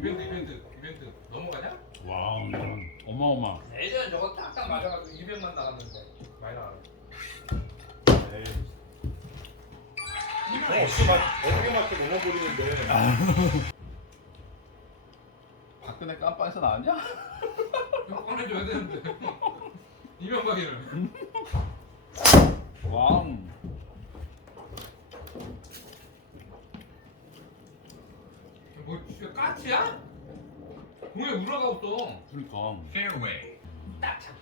이벤트 이벤트 이벤트 넘어가냐? 와 어마어마. 예전에 저거 딱딱 맞아가지고 200만 나갔는데 많이 나가네. 에이. 어, 어떻게 맞 어떻게 맞게 넘어버리는데. 박근혜 깜빵에서 나왔냐? 이거 꺼내줘야 되는데. 이명박이를. 왕. 뭐 진짜 까치야? 공에 우라가 없어. 그러니까. Fairway. 딱 잡고.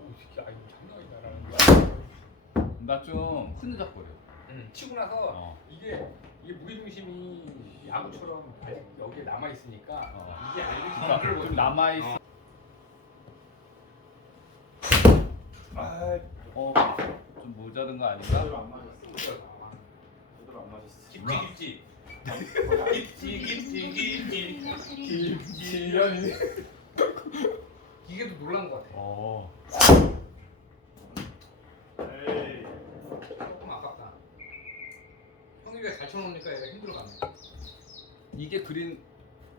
오 새끼 아이 장난이 나라는 거야. 나 좀 흐느적거려. 응. 치고 나서 어. 이게 이게 무게 중심이 야구처럼 아직 여기에 남아 있으니까 어. 이게 거를 좀 남아 있어. 어. 아, 어. 좀 모자른 거 아닌가? 제대로 안 맞았어. 제대로 안 맞았어. 깊지 깊지 김지현이. 이게 더 놀란 것 같아. 어. 에이. 조금 아깝다. 형이가 잘 쳐놓으니까 얘가 힘들어가네. 이게 그린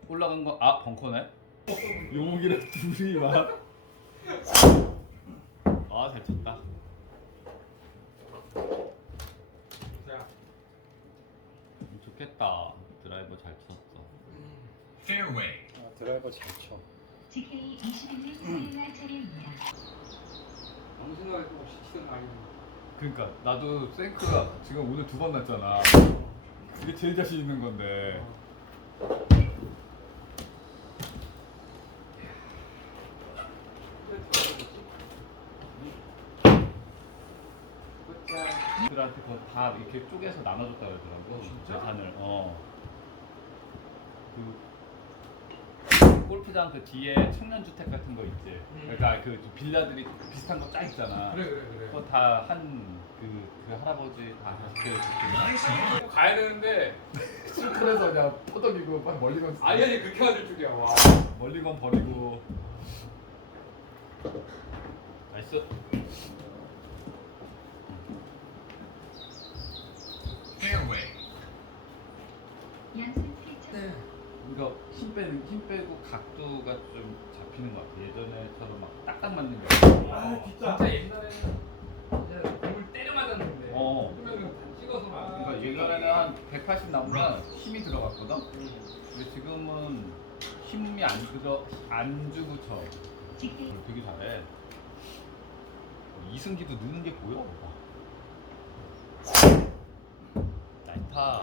올라간 거 아 벙커네? 용욱이랑 둘이 막. 아잘 쳤다. 자, 좋겠다. 드라이버 잘 쳤어. Fairway. 아, 드라이버 잘 쳐. GK 21년 수요일 날 차례입니다. 아무 생각도 없이 치던 날이네. 그러니까 나도 생크가 지금 오늘 두 번 났잖아. 이게 제일 자신 있는 건데. 들한테 그거 다 이렇게 쪼개서 나눠줬다 그러더라고. 어, 진짜? 재산을. 어. 그 골프장 그 뒤에 청년 주택 같은 거 있지. 그러니까 그 빌라들이 비슷한 거 쫙 있잖아. 그래 그래 그래. 그거 다 한 그 그 할아버지 다 그렇게. 가야 되는데 스쿨에서 그냥 포덕이고 막 멀리 건 아니 아니 그렇게 맞을 줄이야. 와. 멀리건 버리고 나이스 Fairway. 네. 이거 힘 빼는 힘 빼고 각도가 좀 잡히는 것 같아 예전에처럼 막 딱딱 맞는 게 아니고 아, 진짜. 진짜 옛날에는 공을 때려 맞았는데. 어. 그러면은 다 찍어서 막. 그러니까 예전에는 한 180 나오면 힘이 들어갔거든 음. 근데 지금은 힘이 안 들어 안 주고 쳐 GK 되게 잘해 이승기도 느는 게 보여 나이타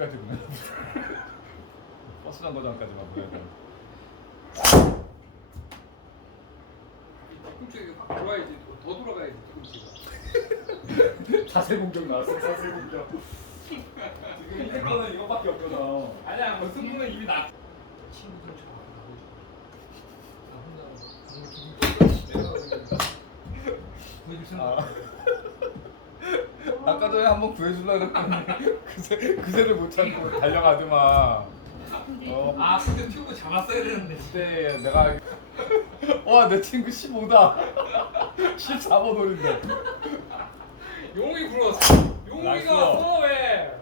집까지 보내. 버스 정거장까지만 보내야 돼. 뒤꿈치가 확 돌아야지. 더 돌아가야지 뒤꿈치가. 자세 공격 나왔어. 자세 공격. 지금 이제 거는 이거밖에 없거든. 아니야, 뭐 승부는 이미 나. 친구들 저나 혼자 공을 두고 내가 아. 아까 전에 한번 구해주려 그랬더니 그새 그새를 못 참고 달려가더만. 어. 아, 근데 튜브 잡았어야 되는데. 그때 내가 와 내 친구 15다. 14번 홀인데. 용이 굴었어. 용이가. 왔어 왜?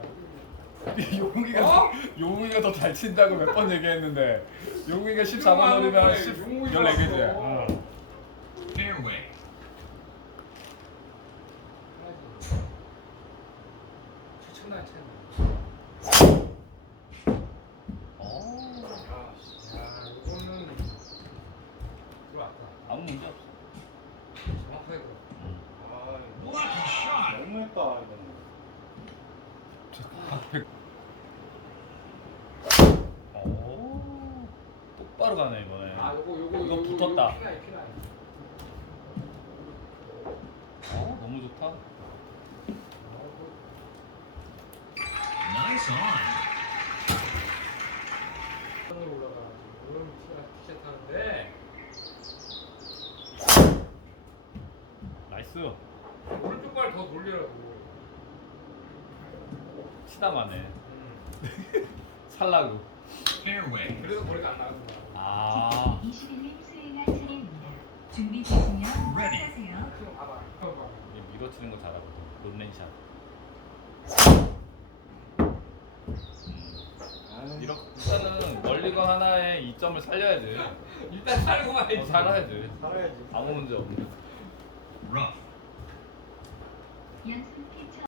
용이가 어? 용이가 더 잘 친다고 몇 번 얘기했는데 용이가 14번 홀이면 10 용이가 14개지. 왔어. Fairway. 최첨단 채널. 어. 야, 이거는 들어왔다. 아무 문제 없어. 아, shot. 너무 했다 이거는. 오. 똑바로 가네 이번에. 아, 이거 붙었다. 어, 너무 좋다. 아, 나이스 오른쪽 발 더 돌리라고. 치다마네 음. 살라고 그래서 머리가 안 나가는 아니야. 준비되시면 시작하세요. 그럼 봐봐. 그럼 봐봐. 밀어치는 거 잘하거든 론랜샷 음. 이렇게 일단은 멀리건 하나에 이점을 살려야 돼. 일단 살고 말이지. 어, 살아야 돼. 살아야지. 아무 문제 없는. Rough. 연습 피처